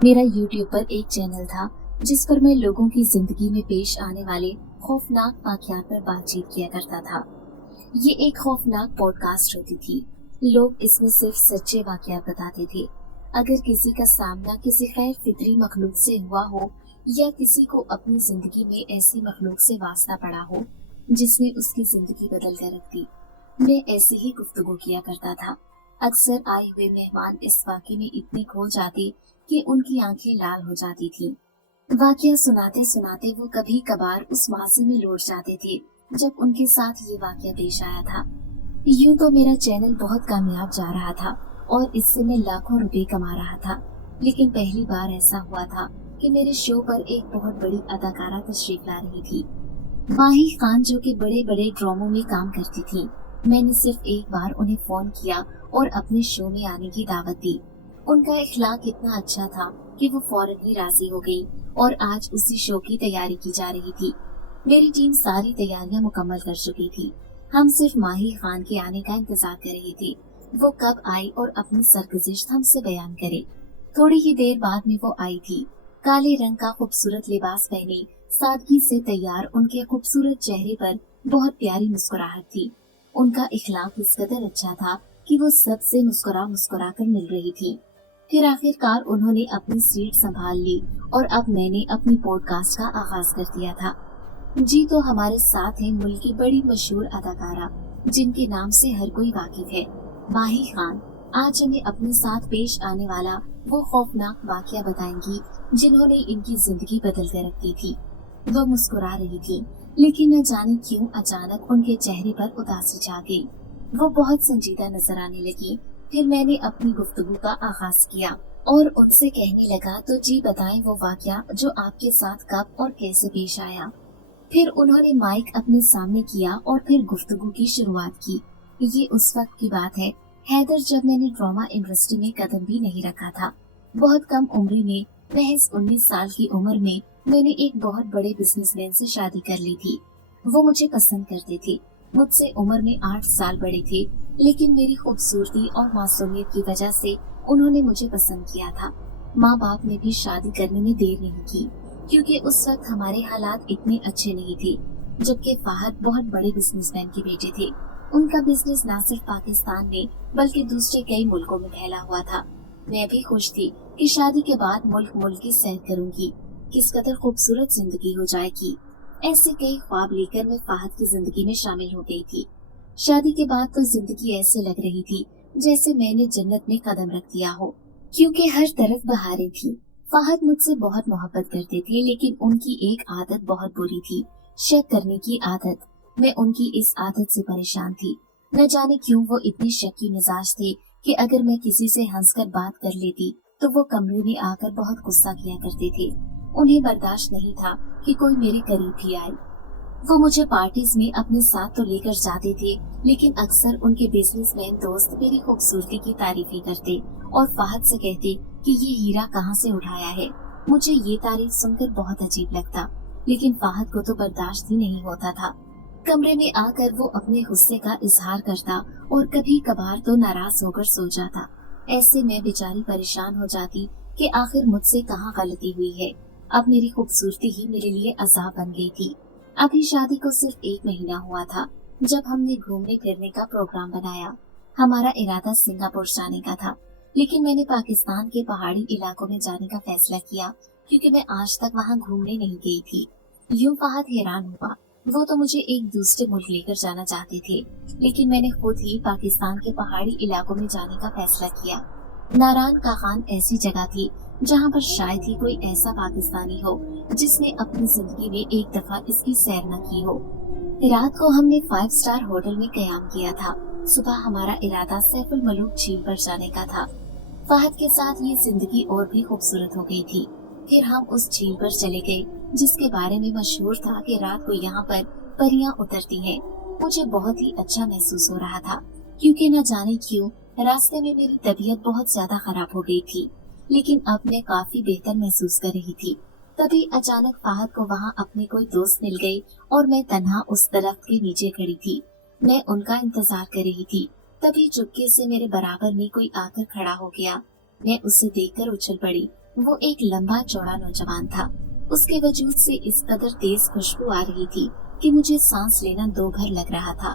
मेरा यूट्यूब पर एक चैनल था जिस पर मैं लोगों की जिंदगी में पेश आने वाले खौफनाक वाकयात पर बातचीत किया करता था। ये एक खौफनाक पॉडकास्ट होती थी। लोग इसमें सिर्फ सच्चे वाकयात बताते थे। अगर किसी का सामना किसी गैर फितरी मखलूक से हुआ हो या किसी को अपनी जिंदगी में ऐसी मखलूक से वास्ता पड़ा हो जिसने उसकी जिंदगी बदल कर रख दी, मैं ऐसे ही गुफ्तगू किया करता था। अक्सर आए हुए मेहमान इस वाक़े में इतने खो जाते कि उनकी आंखें लाल हो जाती थीं। वाकया सुनाते सुनाते वो कभी कभार उस माजी में लौट जाते थे जब उनके साथ ये वाकया पेश आया था। यूं तो मेरा चैनल बहुत कामयाब जा रहा था और इससे मैं लाखों रुपए कमा रहा था, लेकिन पहली बार ऐसा हुआ था कि मेरे शो पर एक बहुत बड़ी अदाकारा तशरीफ ला रही थी, माही खान, जो कि बड़े बड़े ड्रामों में काम करती थी। मैंने सिर्फ एक बार उन्हें फोन किया और अपने शो में आने की दावत दी। उनका इखलाक इतना अच्छा था कि वो फौरन ही राजी हो गई और आज उसी शो की तैयारी की जा रही थी। मेरी टीम सारी तैयारियां मुकम्मल कर चुकी थी। हम सिर्फ माही खान के आने का इंतजार कर रहे थे। वो कब आई और अपनी सरगुज़िश्त हमसे बयान करे। थोड़ी ही देर बाद में वो आई थी। काले रंग का खूबसूरत लिबास पहने, सादगी से तैयार, उनके खूबसूरत चेहरे पर बहुत प्यारी मुस्कुराहट थी। उनका इखलाक इस कदर अच्छा था कि वो सबसे मुस्कुरा कर मिल रही थी। फिर आखिरकार उन्होंने अपनी सीट संभाल ली और अब मैंने अपनी पॉडकास्ट का आगाज कर दिया था। जी तो हमारे साथ है मुल्क की बड़ी मशहूर अदाकारा जिनके नाम से हर कोई वाकिफ है, माही खान। आज हमें अपने साथ पेश आने वाला वो खौफनाक वाकया बताएंगी जिन्होंने इनकी जिंदगी बदल कर रख दी थी। वो मुस्कुरा रही थी, लेकिन न जाने क्यों अचानक उनके चेहरे पर उदासी छा गई। वो बहुत संजीदा नजर आने लगी। फिर मैंने अपनी गुफ्तगू का आगाज किया और उनसे कहने लगा, तो जी बताएं वो वाकया जो आपके साथ कब और कैसे पेश आया। फिर उन्होंने माइक अपने सामने किया और फिर गुफ्तगू की शुरुआत की। ये उस वक्त की बात है, हैदर, जब मैंने ड्रामा इंडस्ट्री में कदम भी नहीं रखा था। बहुत कम उम्र में, महज 19 साल की उम्र में, मैंने एक बहुत बड़े बिजनेसमैन से शादी कर ली थी। वो मुझे पसंद करते थे। मुझसे उम्र में 8 साल बड़े थे, लेकिन मेरी खूबसूरती और मासूमियत की वजह से उन्होंने मुझे पसंद किया था। माँ बाप ने भी शादी करने में देर नहीं की, क्योंकि उस वक्त हमारे हालात इतने अच्छे नहीं थे। जबकि फाहद बहुत बड़े बिजनेसमैन के बेटे थे। उनका बिजनेस न सिर्फ पाकिस्तान में बल्कि दूसरे कई मुल्कों में फैला हुआ था। मैं भी खुश थी कि शादी के बाद मुल्क मुल्क की सैर करूंगी, किस कदर खूबसूरत जिंदगी हो जाएगी। ऐसे कई ख्वाब लेकर मैं फाहद की जिंदगी में शामिल हो गई थी। शादी के बाद तो जिंदगी ऐसे लग रही थी जैसे मैंने जन्नत में कदम रख दिया हो, क्योंकि हर तरफ बहारें थी। फाहद मुझसे बहुत मोहब्बत करते थे, लेकिन उनकी एक आदत बहुत बुरी थी, शक करने की आदत। मैं उनकी इस आदत से परेशान थी। न जाने क्यों वो इतने शक्की मिजाज थे कि अगर मैं किसी से हंसकर बात कर लेती तो वो कमरे में आकर बहुत गुस्सा किया करते थे। उन्हें बर्दाश्त नहीं था कि कोई मेरे करीब भी आए। वो मुझे पार्टीज में अपने साथ तो लेकर जाते थे, लेकिन अक्सर उनके बिजनेसमैन दोस्त मेरी खूबसूरती की तारीफ ही करते और फाहद से कहते कि ये हीरा कहाँ से उठाया है। मुझे ये तारीफ सुनकर बहुत अजीब लगता, लेकिन फाहद को तो बर्दाश्त ही नहीं होता था। कमरे में आकर वो अपने गुस्से का इजहार करता और कभी कभार तो नाराज होकर सो जाता। ऐसे में बेचारी परेशान हो जाती कि आखिर मुझसे कहाँ गलती हुई है। अब मेरी खूबसूरती ही मेरे लिए अज़ाब बन गई थी। अभी शादी को सिर्फ 1 महीना हुआ था जब हमने घूमने फिरने का प्रोग्राम बनाया। हमारा इरादा सिंगापुर जाने का था, लेकिन मैंने पाकिस्तान के पहाड़ी इलाकों में जाने का फैसला किया, क्योंकि मैं आज तक वहां घूमने नहीं गई थी। यूं फाहद हैरान हुआ। वो तो मुझे एक दूसरे मुल्क लेकर जाना चाहते थे, लेकिन मैंने खुद ही पाकिस्तान के पहाड़ी इलाकों में जाने का फैसला किया। नारान का खान ऐसी जगह थी जहाँ पर शायद ही कोई ऐसा पाकिस्तानी हो जिसने अपनी जिंदगी में एक दफा इसकी सैर न की हो। रात को हमने 5 स्टार होटल में क़याम किया था। सुबह हमारा इरादा सैफुल मलूक झील पर जाने का था। फाहद के साथ ये जिंदगी और भी खूबसूरत हो गई थी। फिर हम उस झील पर चले गए जिसके बारे में मशहूर था कि रात को यहाँ पर परियां उतरती हैं। मुझे बहुत ही अच्छा महसूस हो रहा था, क्योंकि न जाने क्यों रास्ते में मेरी तबीयत बहुत ज्यादा खराब हो गई थी, लेकिन अब मैं काफी बेहतर महसूस कर रही थी। तभी अचानक फाहद को वहाँ अपने कोई दोस्त मिल गए और मैं तन्हा उस दरख्त के नीचे खड़ी थी। मैं उनका इंतजार कर रही थी। तभी चुपके से मेरे बराबर में कोई आकर खड़ा हो गया। मैं उसे देखकर उछल पड़ी। वो एक लंबा चौड़ा नौजवान था। उसके वजूद से इस कदर तेज खुशबू आ रही थी कि मुझे सांस लेना दो भर लग रहा था।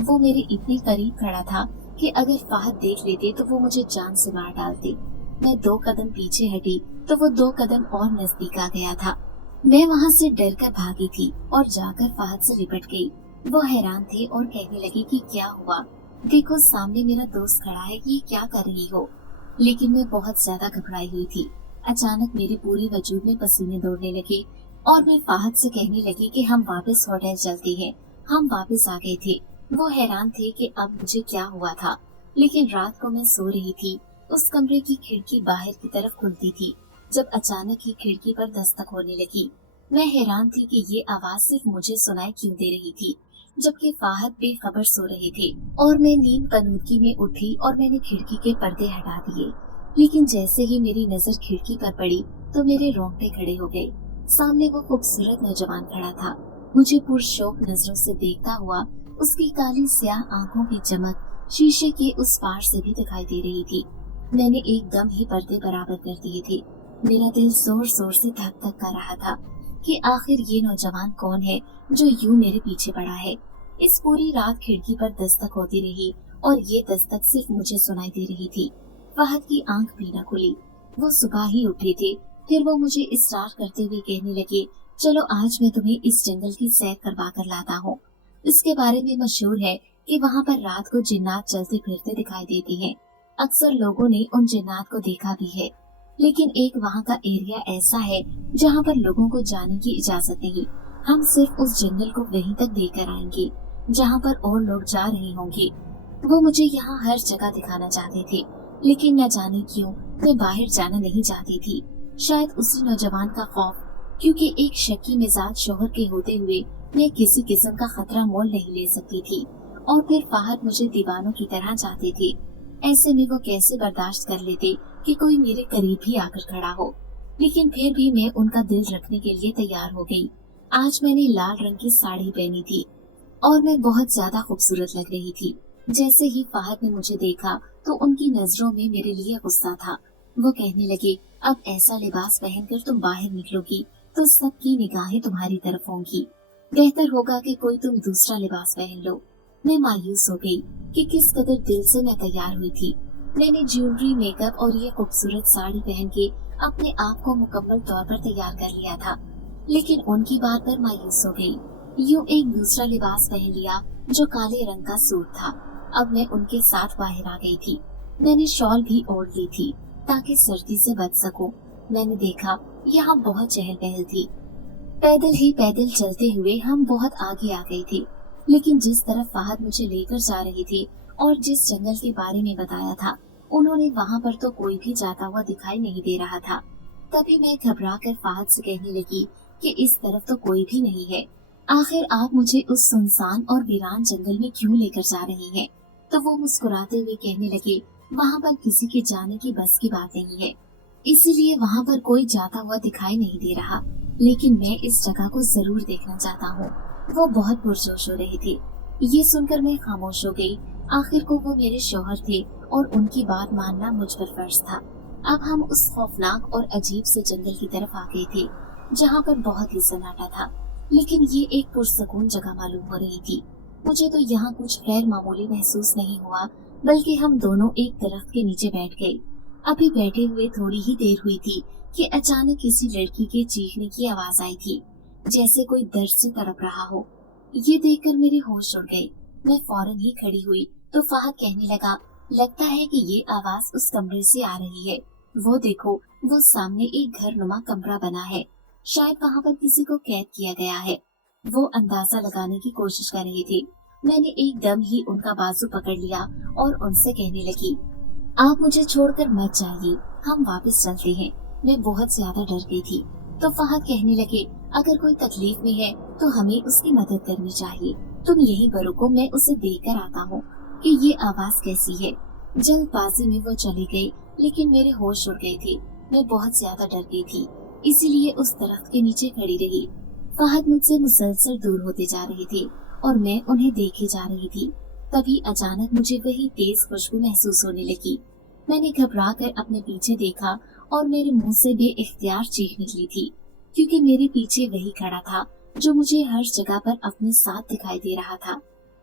वो मेरे इतने करीब खड़ा था कि अगर फाहद देख लेते तो वो मुझे जान से मार डालते। मैं 2 कदम पीछे हटी तो वो 2 कदम और नजदीक आ गया था। मैं वहाँ से डर कर भागी थी और जाकर फाहद से लिपट गई। वो हैरान थे और कहने लगे कि क्या हुआ, देखो सामने मेरा दोस्त खड़ा है, ये क्या कर रही हो। लेकिन मैं बहुत ज्यादा घबराई हुई थी। अचानक मेरे पूरे वजूद में पसीने दौड़ने लगे और मैं फाहद से कहने लगी कि हम वापस होटल चलते हैं। हम वापस आ गए थे। वो हैरान थे कि अब मुझे क्या हुआ था। लेकिन रात को मैं सो रही थी। उस कमरे की खिड़की बाहर की तरफ खुलती थी जब अचानक ही खिड़की पर दस्तक होने लगी। मैं हैरान थी कि ये आवाज सिर्फ मुझे सुनाई क्यों दे रही थी, जबकि फाहद बेखबर सो रहे थे। और मैं नींद पनूदगी में उठी और मैंने खिड़की के पर्दे हटा दिए। लेकिन जैसे ही मेरी नजर खिड़की पर पड़ी तो मेरे रोंगटे खड़े हो गए। सामने वो खूबसूरत नौजवान खड़ा था। मुझे पुरशौक नजरों से देखता हुआ उसकी काली स्याह आंखों की चमक शीशे के उस पार से भी दिखाई दे रही थी। मैंने एकदम ही पर्दे बराबर कर दिए थे। मेरा दिल जोर जोर से धक धक कर रहा था कि आखिर ये नौजवान कौन है जो यूं मेरे पीछे पड़ा है। इस पूरी रात खिड़की पर दस्तक होती रही और ये दस्तक सिर्फ मुझे सुनाई दे रही थी। फहद की आंख भी न खुली। वो सुबह ही उठे थे। फिर वो मुझे इसरार करते हुए कहने लगे, चलो आज मैं तुम्हें इस जंगल की सैर करवा कर लाता हूँ। इसके बारे में मशहूर है कि वहाँ पर रात को जिन्नात चलते फिरते दिखाई देती हैं। अक्सर लोगों ने उन जिन्नात को देखा भी है। लेकिन एक वहाँ का एरिया ऐसा है जहाँ पर लोगों को जाने की इजाजत नहीं। हम सिर्फ उस जंगल को वहीं तक देकर आएंगे जहाँ पर और लोग जा रहे होंगे। वो मुझे यहाँ हर जगह दिखाना चाहते थे, लेकिन न जाने क्यों मैं बाहर जाना नहीं चाहती थी। शायद उसी नौजवान का खौफ, क्योंकि एक शक्की मिजाज शोहर के होते हुए मैं किसी किस्म का खतरा मोल नहीं ले सकती थी। और फिर फाहद मुझे दीवानों की तरह चाहते थे। ऐसे में वो कैसे बर्दाश्त कर लेते कि कोई मेरे करीब ही आकर खड़ा हो। लेकिन फिर भी मैं उनका दिल रखने के लिए तैयार हो गई। आज मैंने लाल रंग की साड़ी पहनी थी और मैं बहुत ज्यादा खूबसूरत लग रही थी। जैसे ही फाहद ने मुझे देखा तो उनकी नजरों में मेरे लिए गुस्सा था। वो कहने लगे, अब ऐसा लिबास पहनकर तुम बाहर निकलोगी तो सबकी निगाहें तुम्हारी तरफ होंगी। बेहतर होगा कि कोई तुम दूसरा लिबास पहन लो। मैं मायूस हो गई कि किस कदर दिल से मैं तैयार हुई थी। मैंने ज्वेलरी, मेकअप और ये खूबसूरत साड़ी पहन के अपने आप को मुकम्मल तौर पर तैयार कर लिया था। लेकिन उनकी बात पर मायूस हो गई। यूं एक दूसरा लिबास पहन लिया जो काले रंग का सूट था। अब मैं उनके साथ बाहर आ गई थी। मैंने शॉल भी ओढ़ ली थी ताकि सर्दी से बच सकूं। मैंने देखा यहाँ बहुत चहल पहल थी। पैदल ही पैदल चलते हुए हम बहुत आगे आ गए थे। लेकिन जिस तरफ फाहद मुझे लेकर जा रही थी और जिस जंगल के बारे में बताया था, उन्होंने वहाँ पर तो कोई भी जाता हुआ दिखाई नहीं दे रहा था। तभी मैं घबरा कर फाहद से कहने लगी कि इस तरफ तो कोई भी नहीं है। आखिर आप मुझे उस सुनसान और वीरान जंगल में क्यों लेकर जा रही हैं? तो वो मुस्कुराते हुए कहने लगे, वहाँ पर किसी के जाने की बस की बात नहीं है, इसीलिए वहाँ पर कोई जाता हुआ दिखाई नहीं दे रहा। लेकिन मैं इस जगह को जरूर देखना चाहता हूँ। वो बहुत पुरजोश हो रहे थे। ये सुनकर मैं खामोश हो गई। आखिर को वो मेरे शौहर थे और उनकी बात मानना मुझ पर फर्ज था। अब हम उस खौफनाक और अजीब से जंगल की तरफ आ गए थे जहाँ पर बहुत ही सन्नाटा था। लेकिन ये एक पुरसकून जगह मालूम हो रही थी। मुझे तो यहाँ कुछ गैर मामूली महसूस नहीं हुआ, बल्कि हम दोनों एक दरख्त के नीचे बैठ गए। अभी बैठे हुए थोड़ी ही देर हुई थी कि अचानक किसी लड़की के चीखने की आवाज आई थी, जैसे कोई दर्द से तड़प रहा हो। ये देखकर मेरे होश उड़ गए। मैं फौरन ही खड़ी हुई तो फाहद कहने लगा, लगता है कि ये आवाज उस कमरे से आ रही है। वो देखो, वो सामने एक घर नुमा कमरा बना है। शायद वहाँ पर किसी को कैद किया गया है। वो अंदाजा लगाने की कोशिश कर रहे थे। मैंने एकदम ही उनका बाजू पकड़ लिया और उनसे कहने लगी, आप मुझे छोड़कर मत जाइए, हम वापस चलते हैं। मैं बहुत ज्यादा डर गई थी। तो फहद कहने लगे, अगर कोई तकलीफ में है तो हमें उसकी मदद करनी चाहिए। तुम यहीं पर रुको, मैं उसे देखकर आता हूँ कि ये आवाज कैसी है। जल्दबाजी में वो चली गई, लेकिन मेरे होश उड़ गए थे। मैं बहुत ज्यादा डर गई थी, इसीलिए उस दरख्त के नीचे खड़ी रही। फहद मुझसे मुसलसल दूर होते जा रहे थे और मैं उन्हें देखे जा रही थी। तभी अचानक मुझे वही तेज खुशबू महसूस होने लगी। मैंने घबरा कर अपने पीछे देखा और मेरे मुंह से बेइख्तियार चीख निकली थी, क्योंकि मेरे पीछे वही खड़ा था जो मुझे हर जगह पर अपने साथ दिखाई दे रहा था।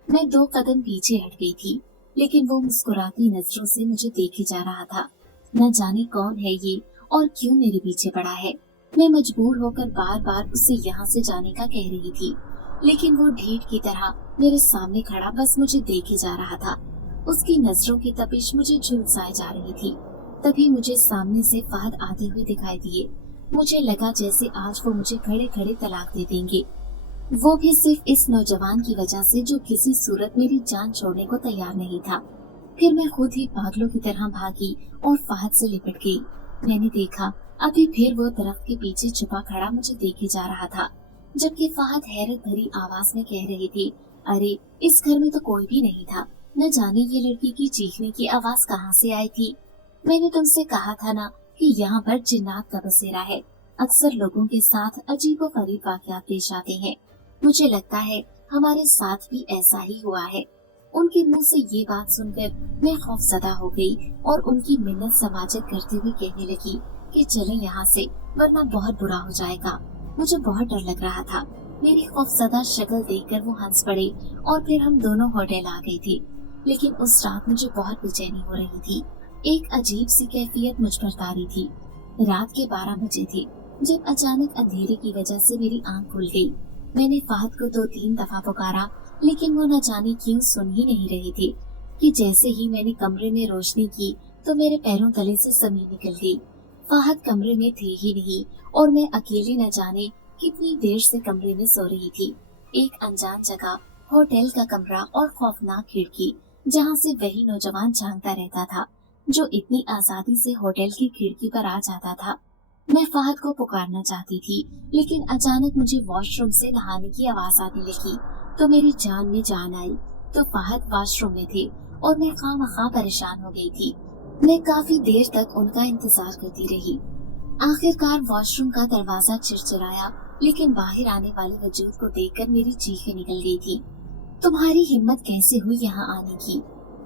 मैं 2 कदम पीछे हट गई थी, लेकिन वो मुस्कुराती नजरों से मुझे देखे जा रहा था। न जाने कौन है ये और क्यों मेरे पीछे पड़ा है। मैं मजबूर होकर बार बार उसे यहाँ से जाने का कह रही थी, लेकिन वो ढीठ की तरह मेरे सामने खड़ा बस मुझे देखे जा रहा था। उसकी नजरों की तपिश मुझे झुलसाए जा रही थी। तभी मुझे सामने से फहद आते हुए दिखाई दिए। मुझे लगा जैसे आज वो मुझे खड़े खड़े तलाक दे देंगे, वो भी सिर्फ इस नौजवान की वजह से जो किसी सूरत मेरी जान छोड़ने को तैयार नहीं था। फिर मैं खुद ही पागलों की तरह भागी और फहद से लिपट गई। मैंने देखा अभी फिर वो दरख्त के पीछे छुपा खड़ा मुझे देखे जा रहा था, जबकि फहद हैरत भरी आवाज में कह रही थी, अरे इस घर में तो कोई भी नहीं था, न जाने ये लड़की की चीखने की आवाज कहाँ से आई थी। मैंने तुमसे कहा था ना कि यहाँ पर जिन्नात का बसेरा है। अक्सर लोगों के साथ अजीबोगरीब वाक़यात पेश आते हैं। मुझे लगता है हमारे साथ भी ऐसा ही हुआ है। उनके मुंह से ये बात सुनकर मैं खौफजदा हो गई और उनकी मिन्नत समाजत करते हुए कहने लगी कि चले यहाँ से, वरना बहुत बुरा हो जाएगा। मुझे बहुत डर लग रहा था। मेरी खौफजदा शक्ल देखकर वो हंस पड़े और फिर हम दोनों होटल आ गए थे। लेकिन उस रात मुझे बहुत बेचैनी हो रही थी। एक अजीब सी कैफियत मुझ पर तारी थी। रात के 12 बजे थे जब अचानक अंधेरे की वजह से मेरी आंख खुल गई। मैंने फहद को 2-3 दफा पुकारा, लेकिन वो न जाने क्यों सुन ही नहीं रहे थे कि जैसे ही मैंने कमरे में रोशनी की तो मेरे पैरों तले से ज़मीन निकल गई। फहद कमरे में थे ही नहीं और मैं अकेली न जाने कितनी देर से कमरे में सो रही थी। एक अनजान जगह, होटल का कमरा और खौफनाक खिड़की जहाँ से वही नौजवान झांकता रहता था जो इतनी आजादी से होटल की खिड़की पर आ जाता था। मैं फहद को पुकारना चाहती थी, लेकिन अचानक मुझे वॉशरूम से नहाने की आवाज आने लगी तो मेरी जान में जान आई। तो फहद वॉशरूम में थे और मैं खामखा परेशान हो गई थी। मैं काफी देर तक उनका इंतजार करती रही। आखिरकार वॉशरूम का दरवाजा चिरचिराया, लेकिन बाहर आने वाले वजूद को देखकर मेरी चीखें निकल गई थी। तुम्हारी हिम्मत कैसे हुई यहाँ आने की?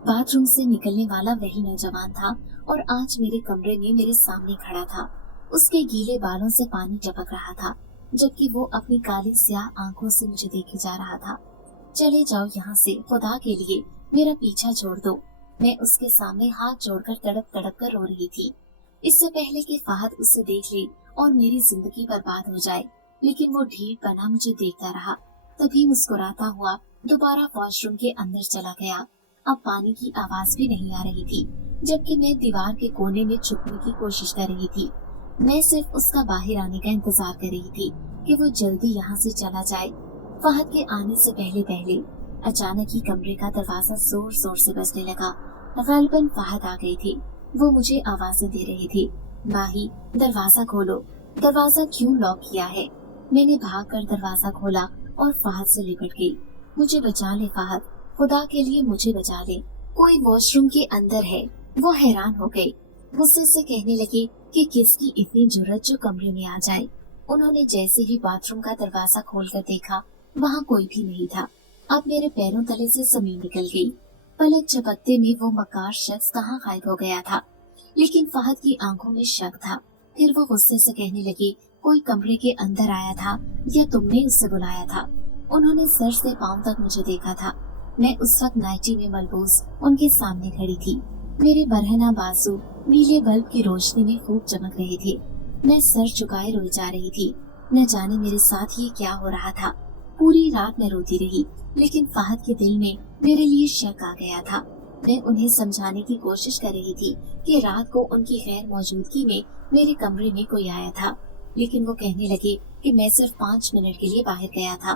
बाथरूम से निकलने वाला वही नौजवान था और आज मेरे कमरे में मेरे सामने खड़ा था। उसके गीले बालों से पानी टपक रहा था, जबकि वो अपनी काली स्याह आंखों से मुझे देखे जा रहा था। चले जाओ यहाँ से, खुदा के लिए मेरा पीछा छोड़ दो। मैं उसके सामने हाथ जोड़कर तड़प तड़प कर रो रही थी, इससे पहले कि फहद उसे देख ले और मेरी जिंदगी बर्बाद हो जाए। लेकिन वो ढीठ बना मुझे देखता रहा। तभी मुस्कुराता हुआ दोबारा वॉशरूम के अंदर चला गया। अब पानी की आवाज भी नहीं आ रही थी, जबकि मैं दीवार के कोने में छुपने की कोशिश कर रही थी। मैं सिर्फ उसका बाहर आने का इंतजार कर रही थी कि वो जल्दी यहाँ से चला जाए। फहद के आने से पहले अचानक ही कमरे का दरवाजा जोर जोर से बजने लगा। गलबन फहद आ गए थे। वो मुझे आवाजें दे रहे थे, माही दरवाजा खोलो, दरवाजा क्यों लॉक किया है? मैंने भागकर दरवाजा खोला और फहद से लिपट गई। मुझे बचा ले फहद, खुदा के लिए मुझे बचा ले, कोई वॉशरूम के अंदर है। वो हैरान हो गए, गुस्से से कहने लगे कि किसकी इतनी जुर्रत जो कमरे में आ जाए। उन्होंने जैसे ही बाथरूम का दरवाजा खोलकर देखा, वहाँ कोई भी नहीं था। अब मेरे पैरों तले से जमीन निकल गई। पलक झपकते में वो मकार शख्स कहाँ गायब हो गया था। लेकिन फहद की आंखों में शक था। फिर वो गुस्से से कहने लगे, कोई कमरे के अंदर आया था या तुमने उससे बुलाया था? उन्होंने सर से पांव तक मुझे देखा था। मैं उस वक्त नाइटी में मलबूस उनके सामने खड़ी थी। मेरे बरहना बाजू नीले बल्ब की रोशनी में खूब चमक रहे थे। मैं सर झुकाए रोई जा रही थी। न जाने मेरे साथ ये क्या हो रहा था। पूरी रात मैं रोती रही, लेकिन फहद के दिल में मेरे लिए शक आ गया था। मैं उन्हें समझाने की कोशिश कर रही थी कि रात को उनकी गैर मौजूदगी में मेरे कमरे में कोई आया था, लेकिन वो कहने लगे कि मैं सिर्फ 5 मिनट के लिए बाहर गया था,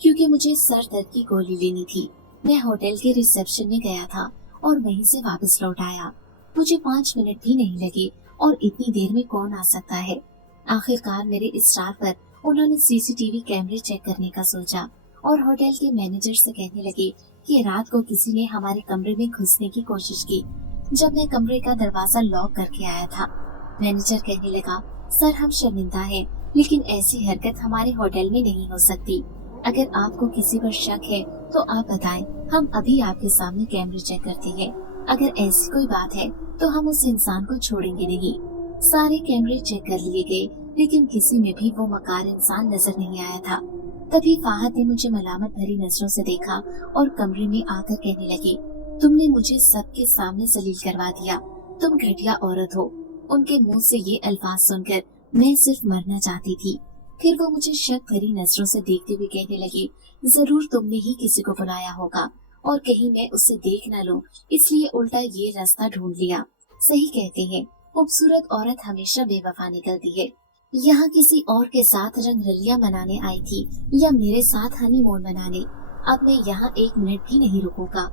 क्योंकि मुझे सर दर्द की गोली लेनी थी। मैं होटल के रिसेप्शन में गया था और वहीं से वापस लौट आया। मुझे 5 मिनट भी नहीं लगे, और इतनी देर में कौन आ सकता है? आखिरकार मेरे इसरार पर उन्होंने सीसीटीवी कैमरे चेक करने का सोचा और होटल के मैनेजर से कहने लगे कि रात को किसी ने हमारे कमरे में घुसने की कोशिश की जब मैं कमरे का दरवाजा लॉक करके आया था। मैनेजर कहने लगा, सर हम शर्मिंदा हैं, लेकिन ऐसी हरकत हमारे होटल में नहीं हो सकती। अगर आपको किसी पर शक है तो आप बताएं, हम अभी आपके सामने कैमरे चेक करते हैं। अगर ऐसी कोई बात है तो हम उस इंसान को छोड़ेंगे नहीं। सारे कैमरे चेक कर लिए गए, लेकिन किसी में भी वो मकार इंसान नजर नहीं आया था। तभी फाहद ने मुझे मलामत भरी नजरों से देखा और कमरे में आकर कहने लगे, तुमने मुझे सबके सामने जलील करवा दिया, तुम घटिया औरत हो। उनके मुंह से ये अल्फाज सुनकर मैं सिर्फ मरना चाहती थी। फिर वो मुझे शक भरी नजरों से देखते हुए कहने लगे, जरूर तुमने ही किसी को बुलाया होगा और कहीं मैं उसे देख न लूं, इसलिए उल्टा ये रास्ता ढूंढ लिया। सही कहते हैं, खूबसूरत औरत हमेशा बेवफा निकलती है। यहाँ किसी और के साथ रंगरलियां मनाने आई थी या मेरे साथ हनीमून मनाने। अब मैं यहाँ 1 मिनट भी नहीं रुकूंगा।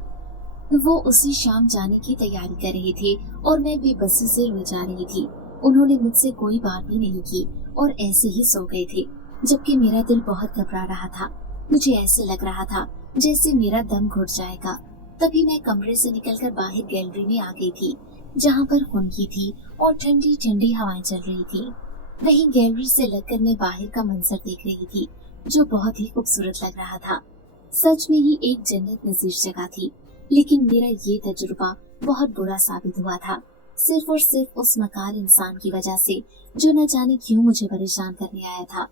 वो उसी शाम जाने की तैयारी कर रहे थे और मैं बेबसी से रोई जा रही थी। उन्होंने मुझसे कोई बात भी नहीं की और ऐसे ही सो गए थे, जबकि मेरा दिल बहुत घबरा रहा था। मुझे ऐसे लग रहा था जैसे मेरा दम घुट जाएगा। तभी मैं कमरे से निकलकर बाहर गैलरी में आ गई थी, जहाँ पर खुनकी थी और ठंडी ठंडी हवाएं चल रही थी। वहीं गैलरी से लगकर मैं बाहर का मंजर देख रही थी, जो बहुत ही खूबसूरत लग रहा था। सच में ही एक जन्नत नजीर जगह थी, लेकिन मेरा ये तजुर्बा बहुत बुरा साबित हुआ था, सिर्फ और सिर्फ उस मकार इंसान की वजह से, जो न जाने क्यों मुझे परेशान करने आया था।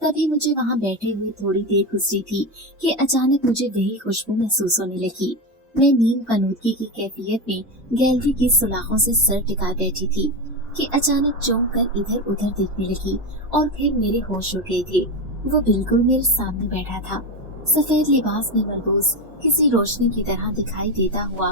तभी मुझे वहाँ बैठे हुए थोड़ी देर गुजरी थी कि अचानक मुझे वही खुशबू महसूस होने लगी। मैं नींद कनूदगी की कैफियत में गैलरी की सुलाखों से सर टिका बैठी थी कि अचानक चौंक कर इधर उधर देखने लगी और फिर मेरे होश उड़ गए थे। वो बिल्कुल मेरे सामने बैठा था, सफेद लिबास में मलबूस किसी रोशनी की तरह दिखाई देता हुआ।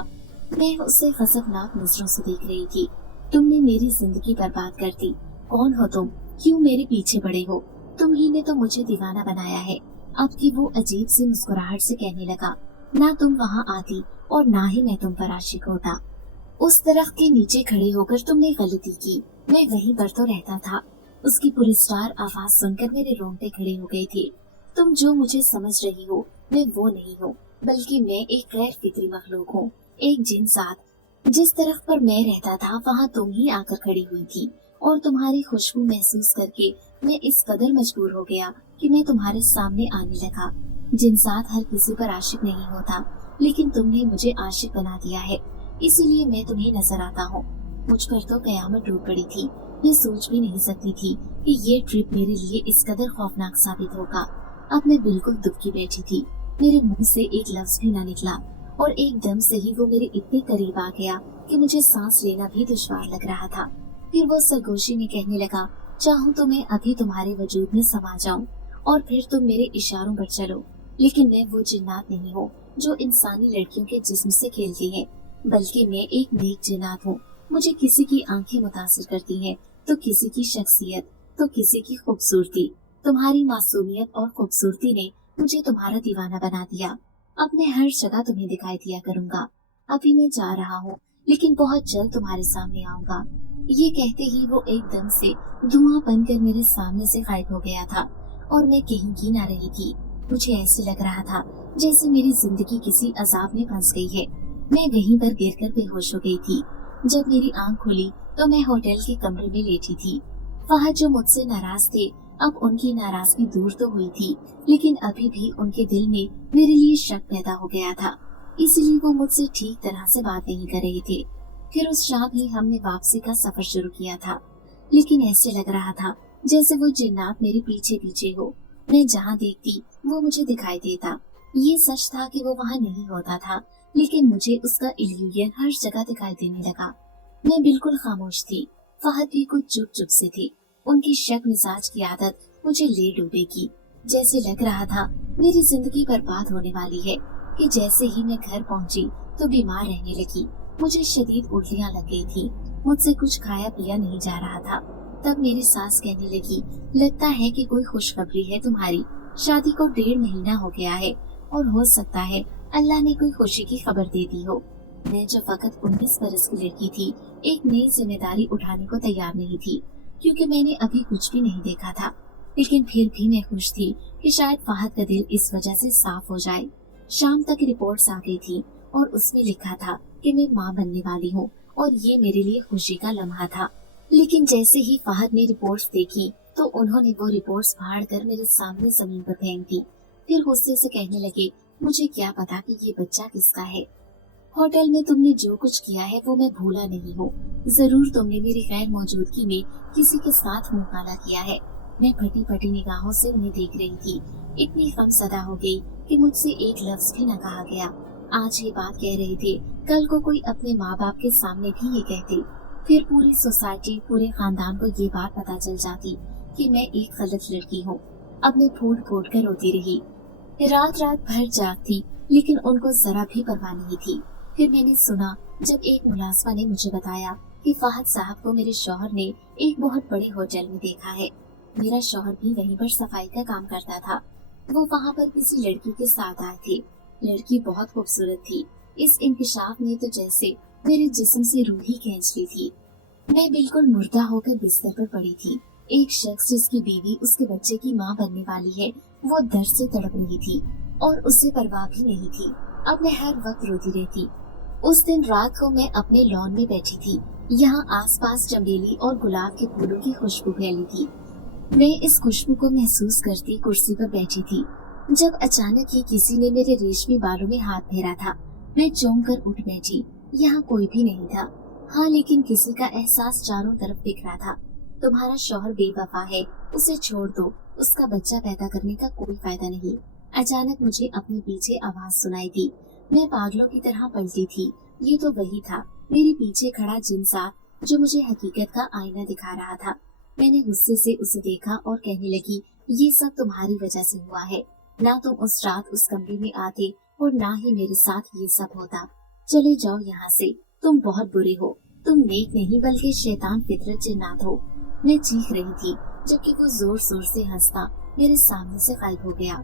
मैं उसे खसकनाक नजरों से देख रही थी। तुमने मेरी जिंदगी बर्बाद कर दी। कौन हो तुम? क्यों मेरे पीछे पड़े हो? तुम ही ने तो मुझे दीवाना बनाया है। अब की वो अजीब सी मुस्कुराहट से कहने लगा, ना तुम वहाँ आती और ना ही मैं तुम पर आशिक होता। उस दरख्त के नीचे खड़े होकर तुमने गलती की, मैं वहीं पर तो रहता था। उसकी पुरस्कार आवाज सुनकर मेरे रोंगटे खड़े हो गए थे। तुम जो मुझे समझ रही हो, मैं वो नहीं हूँ, बल्कि मैं एक गैर फित्री मखलूक हूँ, एक जिन्सात। जिस दरख्त पर मैं रहता था वहाँ तुम ही आकर खड़ी हुई थी और तुम्हारी खुशबू महसूस करके मैं इस कदर मजबूर हो गया कि मैं तुम्हारे सामने आने लगा। जिन्सात हर किसी पर आशिक नहीं होता, लेकिन तुमने मुझे आशिक बना दिया है, इसीलिए मैं तुम्हें नजर आता हूँ। मुझ पर तो कयामत टूट पड़ी थी। मैं सोच भी नहीं सकती थी कि ये ट्रिप मेरे लिए इस कदर खौफनाक साबित होगा। अब मैं बिल्कुल दुबकी बैठी थी। मेरे मुंह से एक लफ्ज भी ना निकला और एकदम से ही वो मेरे इतने करीब आ गया कि मुझे सांस लेना भी दुश्वार लग रहा था। फिर वो सरगोशी में कहने लगा, चाहूँ तो मैं अभी तुम्हारे वजूद में समा जाऊं और फिर तुम मेरे इशारों पर चलो, लेकिन मैं वो जिन्नात नहीं हूँ जो इंसानी लड़कियों के जिस्म से खेलती है, बल्कि मैं एक नेक जिन्नात हूँ। मुझे किसी की आंखें मुतासिर करती हैं, तो किसी की शख्सियत, तो किसी की खूबसूरती। तुम्हारी मासूमियत और खूबसूरती ने मुझे तुम्हारा दीवाना बना दिया। अब मैं हर जगह तुम्हें दिखाई दिया करूँगा। अभी मैं जा रहा हूँ, लेकिन बहुत जल्द तुम्हारे सामने आऊँगा। ये कहते ही वो एकदम से धुआं बनकर मेरे सामने से गायब हो गया था और मैं कहीं की ना रही थी। मुझे ऐसे लग रहा था जैसे मेरी जिंदगी किसी अजाब में फंस गई है। मैं वहीं पर गिरकर बेहोश हो गई थी। जब मेरी आंख खुली तो मैं होटल के कमरे में लेटी थी। वहाँ जो मुझसे नाराज थे, अब उनकी नाराजगी दूर तो हुई थी, लेकिन अभी भी उनके दिल में मेरे लिए शक पैदा हो गया था। इसीलिए वो मुझसे ठीक तरह से बात नहीं कर रहे थे। फिर उस शाम ही हमने वापसी का सफर शुरू किया था, लेकिन ऐसे लग रहा था जैसे वो जिन्नात मेरे पीछे पीछे हो। मैं जहाँ देखती वो मुझे दिखाई देता। ये सच था कि वो वहाँ नहीं होता था, लेकिन मुझे उसका इल्यूजन हर जगह दिखाई देने लगा। मैं बिल्कुल खामोश थी। फहद भी कुछ चुप चुप से थे। उनकी शक मिजाज की आदत मुझे ले डूबेगी। जैसे लग रहा था मेरी जिंदगी बर्बाद होने वाली है कि जैसे ही मैं घर पहुंची तो बीमार रहने लगी। मुझे शदीद उल्टियां लग गई थी। मुझसे कुछ खाया पिया नहीं जा रहा था। तब मेरी सास कहने लगी, लगता है कि कोई खुशखबरी है तुम्हारी। शादी को 1.5 महीना हो गया है और हो सकता है अल्लाह ने कोई खुशी की खबर दे दी हो। मैं जो फकत 19 बरस की लड़की थी, एक नई जिम्मेदारी उठाने को तैयार नहीं थी, क्योंकि मैंने अभी कुछ भी नहीं देखा था। लेकिन फिर भी मैं खुश थी कि शायद फहद का दिल इस वजह से साफ हो जाए। शाम तक रिपोर्ट्स आ गई थी और उसमें लिखा था कि मैं माँ बनने वाली हूँ और ये मेरे लिए खुशी का लम्हा था। लेकिन जैसे ही फहद ने रिपोर्ट्स देखी तो उन्होंने वो रिपोर्ट्स फाड़ कर मेरे सामने जमीन पर फेंक दी। फिर गुस्से से कहने लगे, मुझे क्या पता कि ये बच्चा किसका है। होटल में तुमने जो कुछ किया है वो मैं भूला नहीं हूँ। जरूर तुमने मेरी गैर मौजूदगी में किसी के साथ मुंह काला किया है। मैं फटी फटी निगाहों से उन्हें देख रही थी। इतनी गमज़दा हो गई कि मुझसे एक लफ्ज भी न कहा गया। आज ये बात कह रहे थे, कल को कोई अपने माँ बाप के सामने भी ये कहते, फिर पूरी सोसाइटी, पूरे खानदान को ये बात पता चल जाती कि मैं एक गलत लड़की हूँ। अब मैं फूट फूट कर रोती रही। रात रात भर जागती, लेकिन उनको जरा भी परवाह नहीं थी। फिर मैंने सुना जब एक मुलाजमा ने मुझे बताया कि फहद साहब को मेरे शौहर ने एक बहुत बड़े होटल में देखा है। मेरा शौहर भी वहीं पर सफाई का काम करता था। वो वहाँ पर किसी लड़की के साथ आए थे। लड़की बहुत खूबसूरत थी। इस इंकिशाफ ने तो जैसे मेरे जिस्म से रूह ही खींच ली थी। मैं बिल्कुल मुर्दा होकर बिस्तर पर पड़ी थी। एक शख्स जिसकी बीवी उसके बच्चे की माँ बनने वाली है, वो दर्द से तड़प रही थी और उससे परवाह भी नहीं थी। अब मैं हर वक्त रोती रहती। उस दिन रात को मैं अपने लॉन में बैठी थी। यहाँ आसपास चमेली और गुलाब के फूलों की खुशबू फैली थी। मैं इस खुशबू को महसूस करती कुर्सी पर बैठी थी, जब अचानक ही किसी ने मेरे रेशमी बालों में हाथ फेरा था। मैं चौंक कर उठ बैठी। यहाँ कोई भी नहीं था। हाँ, लेकिन किसी का एहसास चारों तरफ बिखरा था। तुम्हारा शौहर बेवफा है, उसे छोड़ दो, उसका बच्चा पैदा करने का कोई फायदा नहीं। अचानक मुझे अपने पीछे आवाज सुनाई दी। मैं पागलों की तरह पलटी थी। ये तो वही था, मेरे पीछे खड़ा जिनसात जो मुझे हकीकत का आईना दिखा रहा था। मैंने गुस्से से उसे देखा और कहने लगी, ये सब तुम्हारी वजह से हुआ है। ना तुम उस रात उस कमरे में आते और ना ही मेरे साथ ये सब होता। चले जाओ यहाँ से, तुम बहुत बुरे हो। तुम नेक नहीं बल्कि शैतान फितरत जिन्नात हो। मैं चीख रही थी, जबकि वो जोर जोर से हंसता मेरे सामने से गायब हो गया।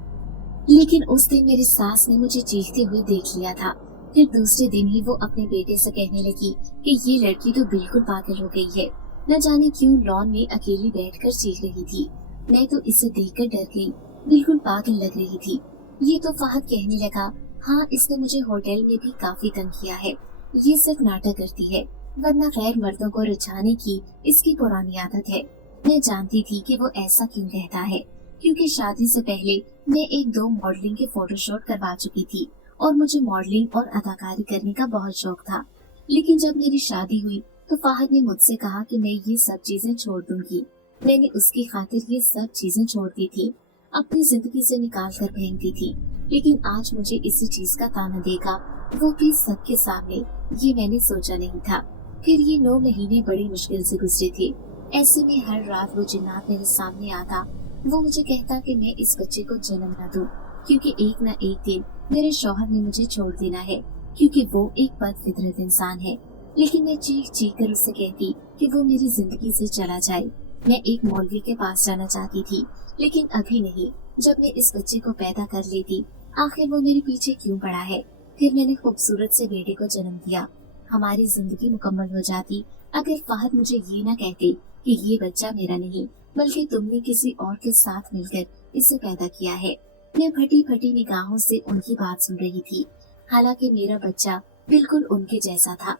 लेकिन उस दिन मेरी सास ने मुझे चीखती हुई देख लिया था। फिर दूसरे दिन ही वो अपने बेटे से कहने लगी कि ये लड़की तो बिल्कुल पागल हो गई है। न जाने क्यों लॉन में अकेली बैठकर चीख रही थी। मैं तो इसे देखकर डर गई, बिल्कुल पागल लग रही थी। ये तो फहद कहने लगा, हाँ, इसने मुझे होटल में भी काफी तंग किया है। ये सिर्फ नाटक करती है, वरना गैर मर्दों को रिझाने की इसकी पुरानी आदत है। मैं जानती थी कि वो ऐसा क्यों कहता है, क्योंकि शादी से पहले मैं 1-2 मॉडलिंग के फोटोशूट करवा चुकी थी और मुझे मॉडलिंग और अदाकारी करने का बहुत शौक था। लेकिन जब मेरी शादी हुई तो फहद ने मुझसे कहा कि मैं ये सब चीजें छोड़ दूंगी। मैंने उसकी खातिर ये सब चीजें छोड़ दी थी, अपनी जिंदगी से निकाल कर फेंक थी। लेकिन आज मुझे इसी चीज का ताना देगा, वो भी सबके सामने। ये मैंने सोचा नहीं था। फिर ये 9 महीने बड़ी मुश्किल से गुजरे थे। ऐसे में हर रात वो जिन्नात मेरे सामने आता। वो मुझे कहता कि मैं इस बच्चे को जन्म न दूं, क्योंकि एक न एक दिन मेरे शौहर ने मुझे छोड़ देना है, क्योंकि वो एक बदफितरत इंसान है। लेकिन मैं चीख चीख कर उससे कहती कि वो मेरी जिंदगी से चला जाए। मैं एक मौलवी के पास जाना चाहती थी, लेकिन अभी नहीं। जब मैं इस बच्चे को पैदा कर लेती, आखिर वो मेरे पीछे क्यों पड़ा है। फिर मैंने खूबसूरत से बेटे को जन्म दिया। हमारी जिंदगी मुकम्मल हो जाती अगर फहद मुझे ये न कहते कि ये बच्चा मेरा नहीं, बल्कि तुमने किसी और के साथ मिलकर इसे पैदा किया है। मैं फटी फटी निगाहों से उनकी बात सुन रही थी। हालांकि मेरा बच्चा बिल्कुल उनके जैसा था।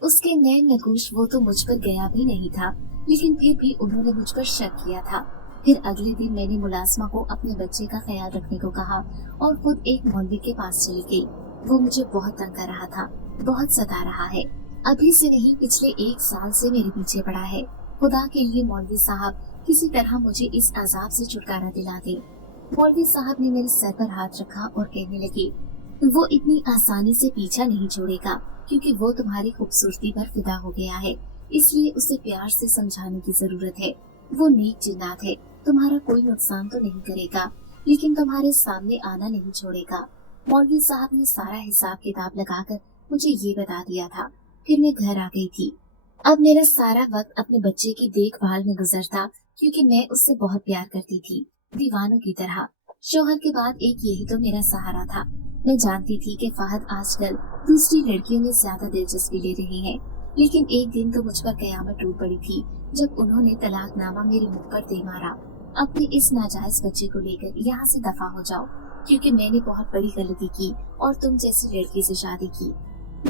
उसके नैन नगूश वो तो मुझ पर गया भी नहीं था, लेकिन फिर भी उन्होंने मुझ पर शक किया था। फिर अगले दिन मैंने मुलाजमा को अपने बच्चे का ख्याल रखने को कहा और खुद एक मौलवी के पास चली गई। वो मुझे बहुत तंग कर रहा था, बहुत सता रहा है। अभी से नहीं, पिछले 1 साल से मेरे पीछे पड़ा है। खुदा के लिए मौलवी साहब, किसी तरह मुझे इस अजाब से छुटकारा दिला दे। मौलवी साहब ने मेरे सर पर हाथ रखा और कहने लगे, वो इतनी आसानी से पीछा नहीं छोड़ेगा, क्योंकि वो तुम्हारी खूबसूरती पर फिदा हो गया है। इसलिए उसे प्यार से समझाने की जरूरत है। वो नेक जिन्नात है, तुम्हारा कोई नुकसान तो नहीं करेगा, लेकिन तुम्हारे सामने आना नहीं छोड़ेगा। मौलवी साहब ने सारा हिसाब किताब लगाकर मुझे ये बता दिया था। फिर मैं घर आ गई थी। अब मेरा सारा वक्त अपने बच्चे की देखभाल में गुजरता, क्योंकि मैं उससे बहुत प्यार करती थी, दीवानों की तरह। शौहर के बाद एक यही तो मेरा सहारा था। मैं जानती थी कि फहद आजकल दूसरी लड़कियों में ज्यादा दिलचस्पी ले रहे हैं, लेकिन एक दिन तो मुझ पर कयामत टूट पड़ी थी जब उन्होंने तलाकनामा मेरे मुंह पर दे मारा। अपने इस नाजायज बच्चे को लेकर यहाँ से दफा हो जाओ, क्योंकि मैंने बहुत बड़ी गलती की और तुम जैसी लड़की से शादी की,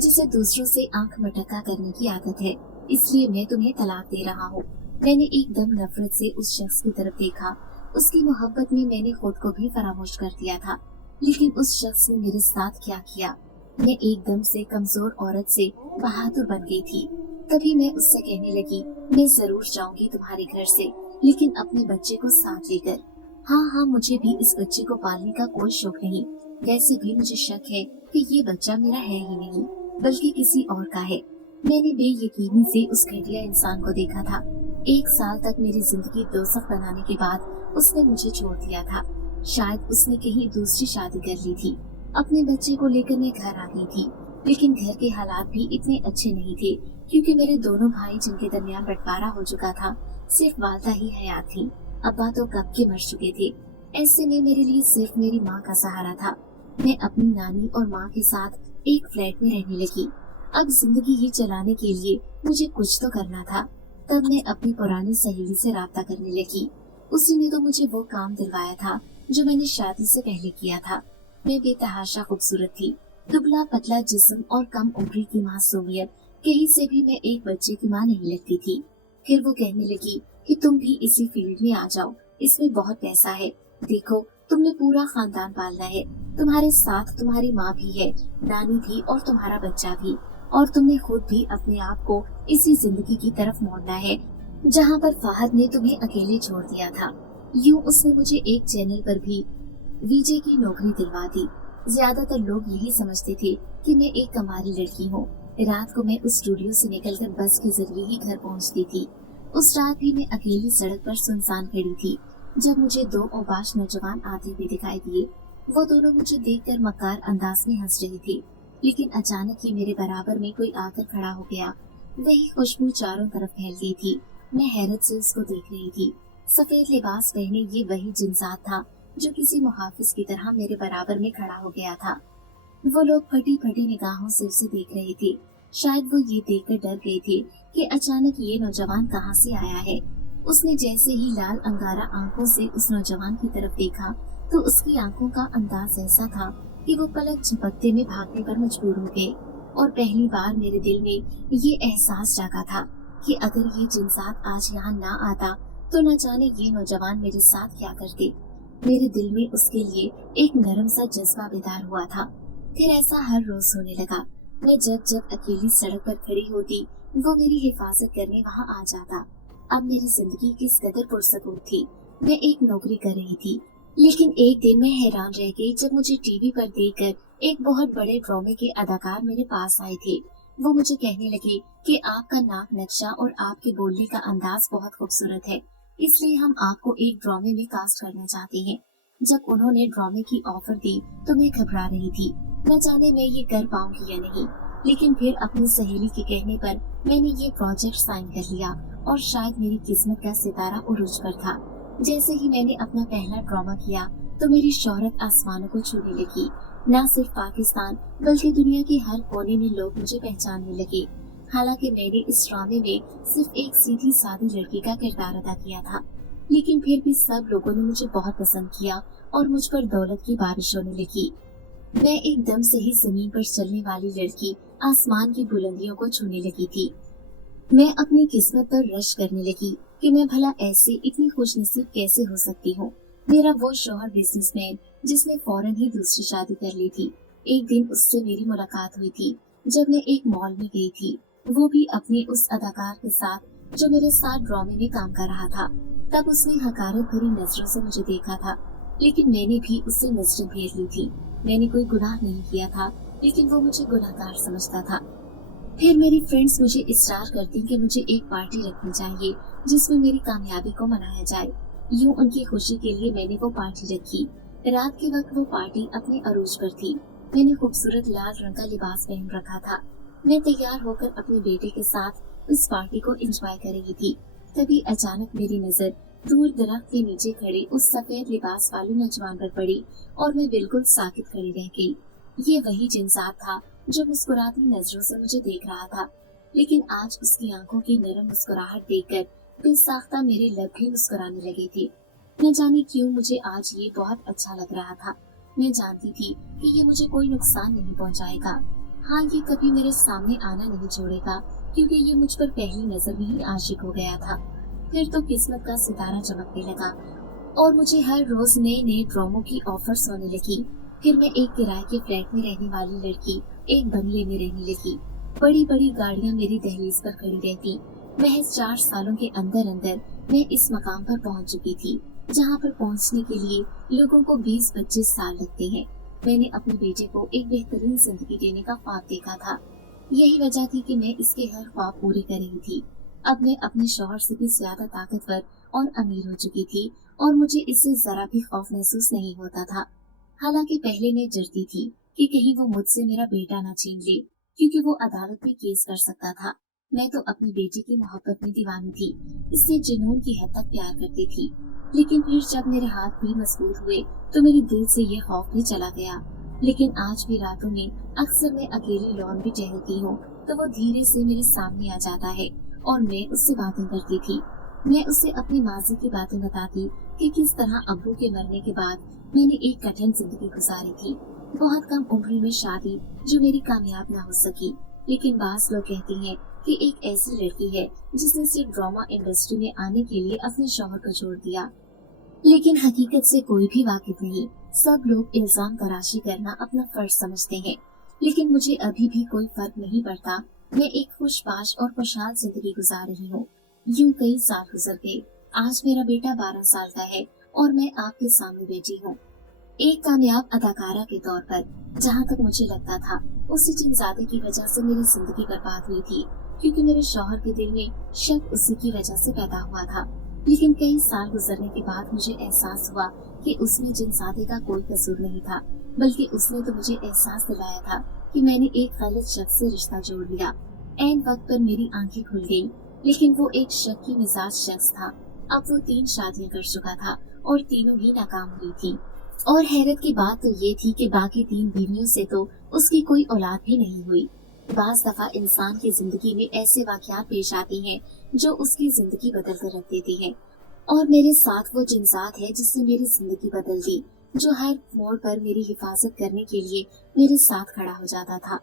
जिसे दूसरों से आंख मटका करने की आदत है। इसलिए मैं तुम्हें तलाक दे रहा हूँ। मैंने एकदम नफरत से उस शख्स की तरफ देखा। उसकी मोहब्बत में मैंने खुद को भी फरामोश कर दिया था। लेकिन उस शख्स ने मेरे साथ क्या किया, मैं एकदम से कमजोर औरत से बहादुर बन गई थी। तभी मैं उससे कहने लगी, मैं जरूर जाऊंगी तुम्हारे घर से, लेकिन अपने बच्चे को साथ लेकर। हाँ, मुझे भी इस बच्चे को पालने का कोई शौक नहीं। वैसे भी मुझे शक है कि ये बच्चा मेरा है ही नहीं, बल्कि किसी और का है। मैंने बेयकीनी से उस घटिया इंसान को देखा था। 1 साल तक मेरी जिंदगी दोज़ख बनाने के बाद उसने मुझे छोड़ दिया था। शायद उसने कहीं दूसरी शादी कर ली थी। अपने बच्चे को लेकर मैं घर आ गई थी, लेकिन घर के हालात भी इतने अच्छे नहीं थे, क्योंकि मेरे दोनों भाई जिनके दरमियान बंटवारा हो चुका था, सिर्फ वालदा ही हयात थी। अब्बा तो कब के मर चुके थे। ऐसे में मेरे लिए सिर्फ मेरी माँ का सहारा था। मैं अपनी नानी और माँ के साथ एक फ्लैट में रहने लगी। अब जिंदगी ही चलाने के लिए मुझे कुछ तो करना था। तब मैं अपनी पुरानी सहेली से राब्ता करने लगी। उसी ने तो मुझे वो काम दिलवाया था जो मैंने शादी से पहले किया था। मैं बेतहाशा खूबसूरत थी, दुबला पतला जिस्म और कम उम्र की मासूमियत। कहीं से भी मैं एक बच्चे की माँ नहीं लगती थी। फिर वो कहने लगी कि तुम भी इसी फील्ड में आ जाओ, इसमें बहुत पैसा है। देखो, तुमने पूरा खानदान पालना है, तुम्हारे साथ तुम्हारी माँ भी है, नानी भी और तुम्हारा बच्चा भी, और तुमने खुद भी अपने आप को इसी जिंदगी की तरफ मोड़ना है जहाँ पर फाहद ने तुम्हें अकेले छोड़ दिया था। यूँ उसने मुझे एक चैनल पर भी वीजे की नौकरी दिलवा दी। ज्यादातर लोग यही समझते थे कि मैं एक कमारी लड़की हूँ। रात को मैं उस स्टूडियो से निकलकर बस के जरिए ही घर पहुँचती थी। उस रात भी मैं अकेली सड़क पर सुनसान खड़ी थी जब मुझे 2 औबाश नौजवान आते हुए दिखाई दिए। वो दोनों मुझे देखकर मक्कार अंदाज में हंस रहे थे, लेकिन अचानक ही मेरे बराबर में कोई आकर खड़ा हो गया। वही खुशबू चारों तरफ फैल गई थी। मैं हैरत से उसको देख रही थी। सफेद लिबास पहने ये वही जिन्सात था जो किसी मुहाफिज की तरह मेरे बराबर में खड़ा हो गया था। वो लोग फटी फटी निगाहों से उसे देख रहे थे। शायद वो ये देखकर डर गए थे कि अचानक ये नौजवान कहाँ से आया है। उसने जैसे ही लाल अंगारा आंखों से उस नौजवान की तरफ देखा तो उसकी आंखों का अंदाज ऐसा था कि वो पलक झपकते में भागने पर मजबूर हो गए। और पहली बार मेरे दिल में ये एहसास जागा था कि अगर ये जिन्सात आज यहाँ ना आता तो न जाने ये नौजवान मेरे साथ क्या करते। मेरे दिल में उसके लिए एक नरम सा जज्बा बेदार हुआ था। फिर ऐसा हर रोज होने लगा। मैं जब जब अकेली सड़क पर खड़ी होती, वो मेरी हिफाजत करने वहाँ आ जाता। अब मेरी जिंदगी किस कदर पुरसकून थी। मैं एक नौकरी कर रही थी, लेकिन एक दिन मैं हैरान रह गई जब मुझे टीवी पर देखकर एक बहुत बड़े ड्रामे के अदाकार मेरे पास आए थे। वो मुझे कहने लगे कि आपका नाक नक्शा और आपके बोलने का अंदाज बहुत खूबसूरत है, इसलिए हम आपको एक ड्रामे में कास्ट करना चाहते हैं। जब उन्होंने ड्रामे की ऑफर दी तो मैं घबरा रही थी, न जाने मैं ये कर पाऊंगी या नहीं। लेकिन फिर अपनी सहेली के कहने पर मैंने ये प्रोजेक्ट साइन कर लिया और शायद मेरी किस्मत का सितारा उरूज पर था। जैसे ही मैंने अपना पहला ड्रामा किया तो मेरी शोहरत आसमानों को छूने लगी। न सिर्फ पाकिस्तान बल्कि दुनिया के हर कोने में लोग मुझे पहचानने लगे। हालांकि मैंने इस ड्रामे में सिर्फ एक सीधी सादी लड़की का किरदार अदा किया था, लेकिन फिर भी सब लोगों ने मुझे बहुत पसंद किया और मुझ पर दौलत की बारिश होने लगी। मैं एकदम से ही जमीन पर चलने वाली लड़की आसमान की बुलंदियों को छूने लगी थी। मैं अपनी किस्मत पर रश करने लगी कि मैं भला ऐसे इतनी खुशनसीब कैसे हो सकती हूँ। मेरा वो शौहर बिजनेसमैन जिसने फौरन ही दूसरी शादी कर ली थी। एक दिन उससे मेरी मुलाकात हुई थी जब मैं एक मॉल में गई थी, वो भी अपने उस अदाकार के साथ जो मेरे साथ ड्रामे में काम कर रहा था। तब उसने हकारत भरी नजरों से मुझे देखा था, लेकिन मैंने भी उससे नजरें फेर ली थी। मैंने कोई गुनाह नहीं किया था, लेकिन वो मुझे गुनाहगार समझता था। फिर मेरी फ्रेंड्स मुझे इसरार करती कि मुझे एक पार्टी रखनी चाहिए जिसमें मेरी कामयाबी को मनाया जाए। यूँ उनकी खुशी के लिए मैंने वो पार्टी रखी। रात के वक्त वो पार्टी अपने अरूज पर थी। मैंने खूबसूरत लाल रंग का लिबास पहन रखा था। मैं तैयार होकर अपने बेटे के साथ इस पार्टी को एंजॉय कर रही थी। तभी अचानक मेरी नजर दूर दरख्त के नीचे खड़े उस सफेद लिबास वाले नौजवान पर पड़ी और मैं बिल्कुल साकित खड़ी रह गई। ये वही जिन्सात था जो मुस्कुराती नजरों से मुझे देख रहा था, लेकिन आज उसकी आंखों की नरम मुस्कुराहट देखकर बेसाख्ता मेरे लब भी मुस्कुराने लगे थे। न जाने क्यों मुझे आज ये बहुत अच्छा लग रहा था। मैं जानती थी कि ये मुझे कोई नुकसान नहीं पहुंचाएगा। हाँ, ये कभी मेरे सामने आना नहीं छोड़ेगा, क्योंकि ये मुझ पर पहली नजर में ही आशिक हो गया था। फिर तो किस्मत का सितारा चमकने लगा और मुझे हर रोज नए नए ड्रामों की ऑफर्स होने लगी। फिर मैं एक किराए के फ्लैट में रहने वाली लड़की एक बंगले में रहने लगी। बड़ी बड़ी गाड़ियां मेरी दहलीज पर खड़ी रहती। महज 4 सालों के अंदर अंदर मैं इस मकाम पर पहुंच चुकी थी जहां पर पहुंचने के लिए लोगों को 20-25 साल लगते हैं। मैंने अपने बेटे को एक बेहतरीन जिंदगी देने का ख्वाब देखा था। यही वजह थी कि मैं इसके हर ख्वाब पूरे कर रही थी। अब मैं अपने शौहर से भी ज्यादा ताकतवर और अमीर हो चुकी थी और मुझे इससे जरा भी खौफ महसूस नहीं होता था। हालांकि पहले मैं डरती थी कि कहीं वो मुझसे मेरा बेटा न छीन ले, क्योंकि वो अदालत में केस कर सकता था। मैं तो अपनी बेटी की मोहब्बत में दीवानी थी, इससे जुनून की हद तक प्यार करती थी। लेकिन फिर जब मेरे हाथ भी मजबूत हुए तो मेरे दिल से ये खौफ भी चला गया। लेकिन आज भी रातों में अक्सर मैं अकेली लॉन भी टहलती हूँ तो वो धीरे से मेरे सामने आ जाता है और मैं उससे बातें करती थी। मैं उससे अपनी माजी की बातें बताती कि किस तरह अब्बू के मरने के बाद मैंने एक कठिन जिंदगी गुजारी थी। बहुत कम उम्र में शादी जो मेरी कामयाब न हो सकी। लेकिन बास लोग कहते हैं कि एक ऐसी लड़की है जिसने सिर्फ ड्रामा इंडस्ट्री में आने के लिए अपने शौहर को छोड़ दिया। लेकिन हकीकत से कोई भी वाकिफ नहीं। सब लोग इल्जाम तराशी करना अपना फर्ज समझते हैं, लेकिन मुझे अभी भी कोई फर्क नहीं पड़ता। मैं एक खुशबाश और खुशहाल जिंदगी गुजार रही हूँ। यूं कई साल गुजर गए। आज मेरा बेटा 12 साल का है और मैं आपके सामने बैठी हूँ। एक कामयाब अदाकारा के तौर पर जहाँ तक मुझे लगता था उसी जिनजादे की वजह से मेरी जिंदगी बर्बाद हुई थी, क्योंकि मेरे शौहर के दिल में शक उसी की वजह से पैदा हुआ था। लेकिन कई साल गुजरने के बाद मुझे एहसास हुआ कि उसमें जिनजादे का कोई कसूर नहीं था, बल्कि उसने तो मुझे एहसास दिलाया था कि मैंने एक गलत शख्स से रिश्ता जोड़ लिया। ऐन वक्त पर मेरी आंखें खुल गईं, लेकिन वो एक शक की मिजाज शख्स था। अब वो 3 शादियां कर चुका था और तीनों ही नाकाम हुई थी। और हैरत की बात तो ये थी कि बाकी 3 बीवियों से तो उसकी कोई औलाद भी नहीं हुई। बाज दफा इंसान की जिंदगी में ऐसे वाकयात पेश आती हैं जो उसकी जिंदगी बदल कर रख देती हैं। और मेरे साथ वो जिन्सात है जिसने मेरी जिंदगी बदल दी, जो हर मोड़ पर मेरी हिफाजत करने के लिए मेरे साथ खड़ा हो जाता था।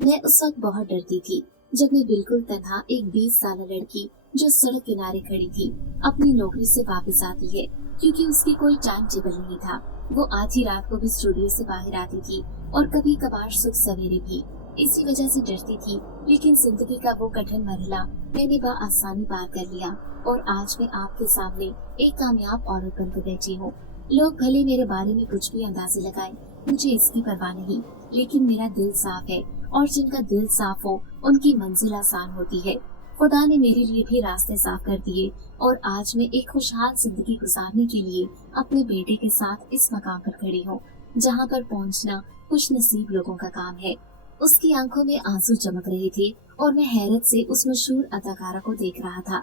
मैं उस वक्त बहुत डरती थी जब मैं बिल्कुल तन्हा एक 20 साल लड़की जो सड़क किनारे खड़ी थी अपनी नौकरी से वापस आती है, क्योंकि उसकी कोई टाइम टेबल नहीं था। वो आधी रात को भी स्टूडियो से बाहर आती थी और कभी कभार सुबह सवेरे भी। इसी वजह से डरती थी, लेकिन जिंदगी का वो कठिन मरहला मैंने आसानी पार कर लिया और आज मैं आपके सामने एक कामयाब औरत बनकर बैठी हूँ। लोग भले मेरे बारे में कुछ भी अंदाजे लगाएं, मुझे इसकी परवाह नहीं, लेकिन मेरा दिल साफ है और जिनका दिल साफ हो उनकी मंजिल आसान होती है। खुदा ने मेरे लिए भी रास्ते साफ कर दिए और आज मैं एक खुशहाल जिंदगी गुजारने के लिए अपने बेटे के साथ इस मकाम पर खड़ी हूँ, जहाँ पर पहुँचना खुश नसीब लोगों का काम है। उसकी आंखों में आंसू चमक रहे थे और मैं हैरत से उस मशहूर अदाकारा को देख रहा था।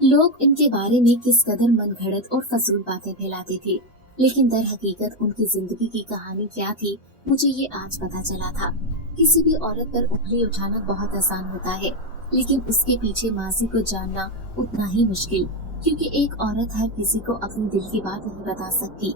लोग इनके बारे में किस कदर मनगढ़ंत और फजूल बातें फैलाते थे, लेकिन दर हकीकत उनकी जिंदगी की कहानी क्या थी मुझे ये आज पता चला था। किसी भी औरत पर उंगली उठाना बहुत आसान होता है, लेकिन उसके पीछे माजी को जानना उतना ही मुश्किल, क्योंकि एक औरत हर किसी को अपने दिल की बात नहीं बता सकती।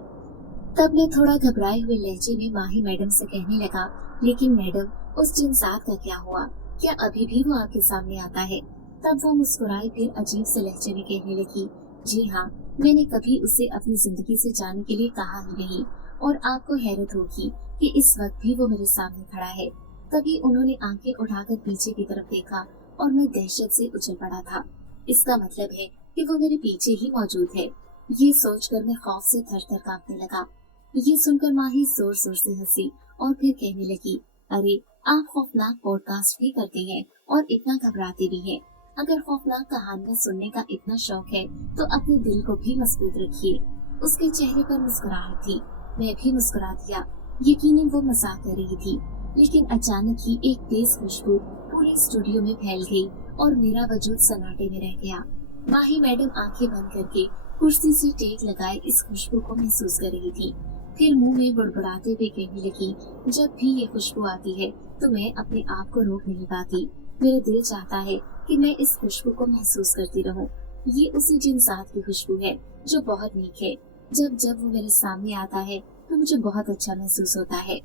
तब मैं थोड़ा घबराए हुए लहजे में माही मैडम से कहने लगा, लेकिन मैडम उस जिनसात का क्या हुआ? क्या अभी भी वो आपके सामने आता है? तब वो मुस्कुराई फिर अजीब से लहजे में कहने लगी, जी हाँ, मैंने कभी उसे अपनी जिंदगी से जाने के लिए कहा ही नहीं और आपको हैरत होगी कि इस वक्त भी वो मेरे सामने खड़ा है। तभी उन्होंने आंखें उठाकर पीछे की तरफ देखा और मैं दहशत से उछल पड़ा था। इसका मतलब है कि वो मेरे पीछे ही मौजूद है। ये सोचकर मैं खौफ से थर-थर कांपने लगा। ये सुनकर माही जोर जोर से हंसी और फिर कहने लगी, अरे आप खौफनाक पॉडकास्ट भी करते हैं और इतना घबराते भी हैं। अगर खौफनाक कहानियां सुनने का इतना शौक है तो अपने दिल को भी मजबूत रखिए। उसके चेहरे पर मुस्कुराहट थी। मैं भी मुस्कुरा दिया। यकीनन वो मजाक कर रही थी, लेकिन अचानक ही एक तेज खुशबू पूरे स्टूडियो में फैल गई और मेरा वजूद सन्नाटे में रह गया। माही मैडम आंखें बंद करके कुर्सी से टेक लगाए इस खुशबू को महसूस कर रही थी। फिर मुंह में बुड़बुड़ाते हुए कहने लगी, जब भी ये खुशबू आती है तो मैं अपने आप को रोक नहीं पाती। मेरा दिल चाहता है कि मैं इस खुशबू को महसूस करती रहूं। ये उसी जिनसात की खुशबू है जो बहुत नीक है। जब जब वो मेरे सामने आता है तो मुझे बहुत अच्छा महसूस होता है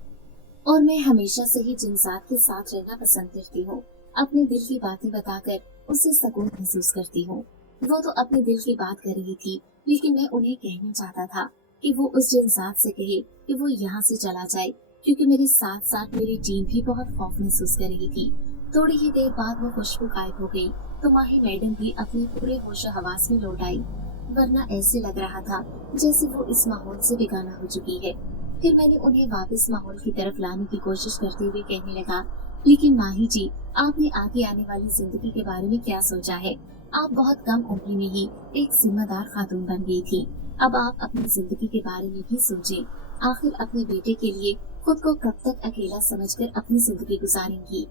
और मैं हमेशा से ही जिनसात के साथ रहना पसंद करती हूँ। अपने दिल की बातें बताकर उसे सुकून महसूस करती हूँ। वो तो अपने दिल की बात कर रही थी, लेकिन मैं उन्हें कहना चाहता था कि वो उस जिनसात से कहे कि वो यहाँ से चला जाए, क्योंकि मेरे साथ साथ मेरी टीम भी बहुत खौफ महसूस कर रही थी। थोड़ी ही देर बाद वो खुशबू गायब हो गई तो माही मैडम भी अपने पूरे होशो हवास में लौट आई, वरना ऐसे लग रहा था जैसे वो इस माहौल से बेगाना हो चुकी है। फिर मैंने उन्हें वापस माहौल की तरफ लाने की कोशिश करते हुए कहने लगा, लेकिन माही जी, आपने आगे आने वाली जिंदगी के बारे में क्या सोचा है? आप बहुत कम उम्र में ही एक जिम्मेदार खातून बन गई थी। अब आप अपनी जिंदगी के बारे में भी सोचें। आखिर अपने बेटे के लिए खुद को कब तक अकेला समझकर अपनी जिंदगी गुजारेंगी?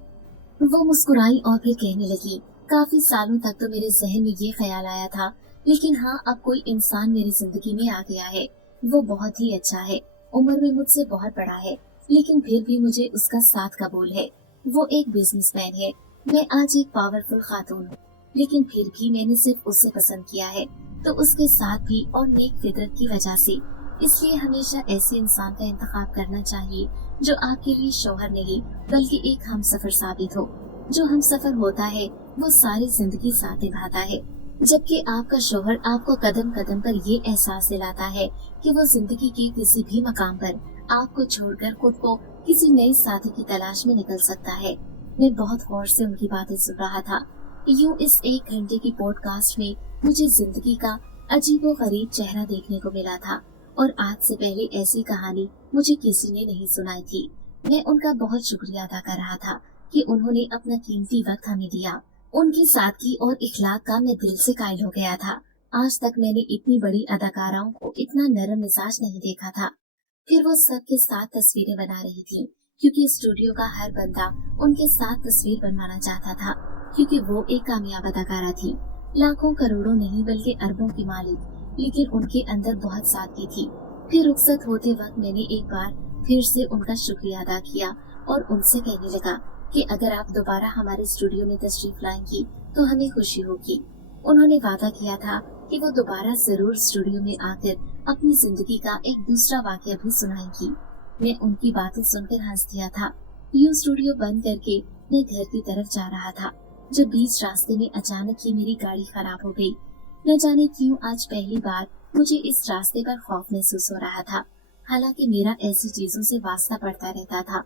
वो मुस्कुराई और फिर कहने लगी, काफी सालों तक तो मेरे जहन में ये ख्याल आया था, लेकिन हाँ, अब कोई इंसान मेरी जिंदगी में आ गया है। वो बहुत ही अच्छा है, उम्र में मुझसे बहुत बड़ा है, लेकिन फिर भी मुझे उसका साथ कबूल है। वो एक बिजनेसमैन है, मैं आज एक पावरफुल खातून हूँ, लेकिन फिर भी मैंने सिर्फ उसे पसंद किया है, तो उसके साथ भी और नेक फितरत की वजह से। इसलिए हमेशा ऐसे इंसान का इंतखाब करना चाहिए जो आपके लिए शौहर नहीं बल्कि एक हमसफर साबित हो। जो हमसफर होता है वो सारी जिंदगी साथ निभाता है, जबकि आपका शौहर आपको कदम कदम पर ये एहसास दिलाता है कि वो जिंदगी के किसी भी मकाम पर आपको छोड़कर खुद को किसी नए साथी की तलाश में निकल सकता है। मैं बहुत गौर से उनकी बातें सुन रहा था। यूं इस 1 घंटे की पॉडकास्ट में मुझे जिंदगी का अजीबोगरीब चेहरा देखने को मिला था, और आज से पहले ऐसी कहानी मुझे किसी ने नहीं सुनाई थी। मैं उनका बहुत शुक्रिया अदा कर रहा था कि उन्होंने अपना कीमती वक्त हमें दिया। उनकी सादगी और इखलाक का मैं दिल से कायल हो गया था। आज तक मैंने इतनी बड़ी अदाकाराओं को इतना नरम मिजाज नहीं देखा था। फिर वो सबके साथ तस्वीरें बना रही थी, क्योंकि स्टूडियो का हर बंदा उनके साथ तस्वीर बनवाना चाहता था, क्योंकि वो एक कामयाब अदाकारा थी। लाखों करोड़ों नहीं बल्कि अरबों की मालिक, लेकिन उनके अंदर बहुत सादगी थी। फिर रुखसत होते वक्त मैंने एक बार फिर से उनका शुक्रिया अदा किया और उनसे कहने लगा कि अगर आप दोबारा हमारे स्टूडियो में तशरीफ लाएंगी तो हमें खुशी होगी। उन्होंने वादा किया था कि वो दोबारा जरूर स्टूडियो में आकर अपनी जिंदगी का एक दूसरा वाकया भी सुनाएंगी। मैं उनकी बातें सुनकर हंस दिया था। यूं स्टूडियो बंद करके मैं घर की तरफ जा रहा था, जब बीच रास्ते में अचानक ही मेरी गाड़ी खराब हो गई। न जाने क्यों आज पहली बार मुझे इस रास्ते पर खौफ महसूस हो रहा था। हालांकि मेरा ऐसी चीजों से वास्ता पड़ता रहता था।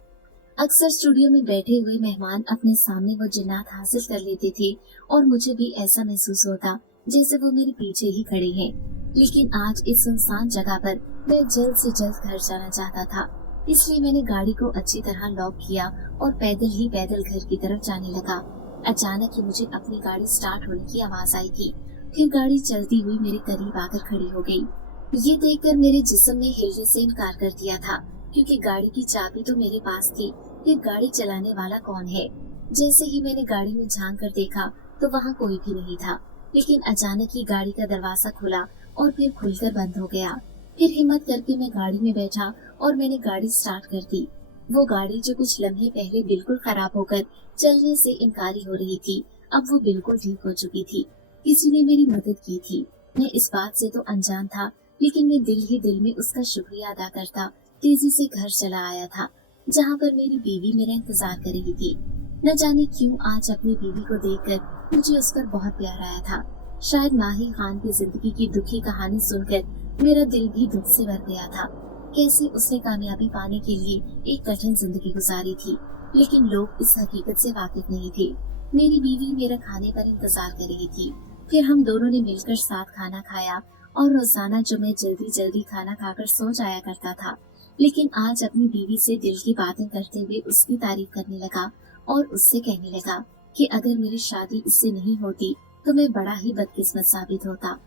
अक्सर स्टूडियो में बैठे हुए मेहमान अपने सामने वो जिन्नात हासिल कर लेते थे और मुझे भी ऐसा महसूस होता जैसे वो मेरे पीछे ही खड़े हैं। लेकिन आज इस सुनसान जगह पर मैं जल्द से जल्द घर जाना चाहता था, इसलिए मैंने गाड़ी को अच्छी तरह लॉक किया और पैदल ही पैदल घर की तरफ जाने लगा। अचानक ही मुझे अपनी गाड़ी स्टार्ट होने की आवाज आई थी। फिर गाड़ी चलती हुई मेरे करीब आकर खड़ी हो गई। ये देखकर मेरे जिस्म ने हिलने से इनकार कर दिया था, क्योंकि गाड़ी की चाबी तो मेरे पास थी। फिर गाड़ी चलाने वाला कौन है? जैसे ही मैंने गाड़ी में झांक कर देखा तो वहाँ कोई भी नहीं था, लेकिन अचानक ही गाड़ी का दरवाजा खुला और फिर खुलकर बंद हो गया। फिर हिम्मत करके मैं गाड़ी में बैठा और मैंने गाड़ी स्टार्ट कर दी। वो गाड़ी जो कुछ लम्हे पहले बिल्कुल खराब होकर चलने से इनकारी हो रही थी, अब वो बिल्कुल ठीक हो चुकी थी। किसी ने मेरी मदद की थी। मैं इस बात से तो अनजान था, लेकिन मैं दिल ही दिल में उसका शुक्रिया अदा करता तेजी से घर चला आया था, जहाँ पर मेरी बीवी मेरा इंतजार कर रही थी। न जाने क्यों आज अपनी बीवी को देखकर मुझे उस पर बहुत प्यार आया था। शायद माही खान की जिंदगी की दुखी कहानी सुनकर मेरा दिल भी दुख से भर गया था। कैसे उसने कामयाबी पाने के लिए एक कठिन जिंदगी गुजारी थी, लेकिन लोग इस हकीकत से वाकिफ नहीं थे। मेरी बीवी मेरा खाने पर इंतजार कर रही थी। फिर हम दोनों ने मिलकर साथ खाना खाया और रोजाना जो मैं जल्दी जल्दी खाना खाकर सो जाया करता था, लेकिन आज अपनी बीवी से दिल की बातें करते हुए उसकी तारीफ करने लगा और उससे कहने लगा कि अगर मेरी शादी इससे नहीं होती तो मैं बड़ा ही बदकिस्मत साबित होता।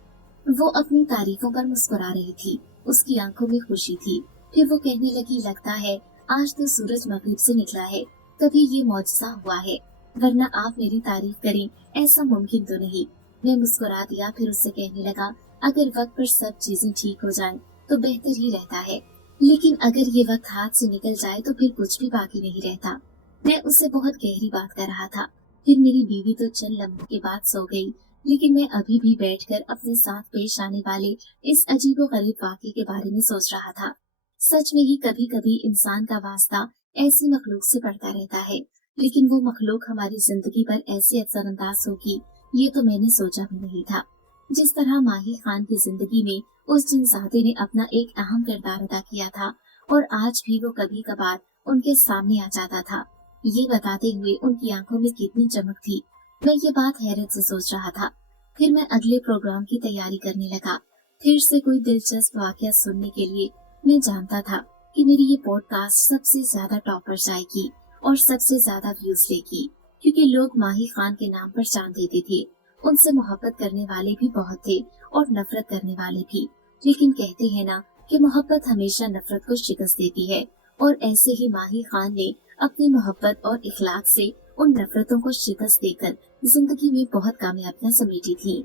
वो अपनी तारीफों पर मुस्कुरा रही थी, उसकी आंखों में खुशी थी। फिर वो कहने लगी, लगता है आज तो सूरज मगरिब से निकला है, तभी ये मौजज़ा हुआ है, वरना आप मेरी तारीफ करें ऐसा मुमकिन तो नहीं। मैं मुस्कुरा दिया। फिर उससे कहने लगा, अगर वक्त पर सब चीजें ठीक हो जाएं तो बेहतर ही रहता है, लेकिन अगर ये वक्त हाथ से निकल जाए तो फिर कुछ भी बाकी नहीं रहता। मैं उससे बहुत गहरी बात कर रहा था। फिर मेरी बीवी तो चंद लम्हों के बाद सो गई, लेकिन मैं अभी भी बैठकर अपने साथ पेश आने वाले इस अजीबोगरीब वाक़ये के बारे में सोच रहा था। सच में ही कभी कभी इंसान का वास्ता ऐसी मखलूक से पड़ता रहता है, लेकिन वो मखलूक हमारी जिंदगी पर ऐसे असरअंदाज होगी, ये तो मैंने सोचा भी नहीं था। जिस तरह माही खान की जिंदगी में उस जिनजादे ने अपना एक अहम किरदार अदा किया था, और आज भी वो कभी कभार उनके सामने आ जाता था, ये बताते हुए उनकी आंखों में कितनी चमक थी। मैं ये बात हैरत से सोच रहा था। फिर मैं अगले प्रोग्राम की तैयारी करने लगा। फिर से कोई दिलचस्प वाकया सुनने के लिए मैं जानता था कि मेरी ये पॉडकास्ट सबसे ज्यादा टॉपर जाएगी और सबसे ज्यादा व्यूज लेगी, क्योंकि लोग माही खान के नाम पर जान देते थे। उनसे मोहब्बत करने वाले भी बहुत थे और नफरत करने वाले भी, लेकिन कहते हैं ना कि मोहब्बत हमेशा नफरत को शिकस्त देती है, और ऐसे ही माही खान ने अपनी मोहब्बत और इखलाक से उन नफरतों को शिकस्त देकर जिंदगी में बहुत कामयाबियां समेटी थी।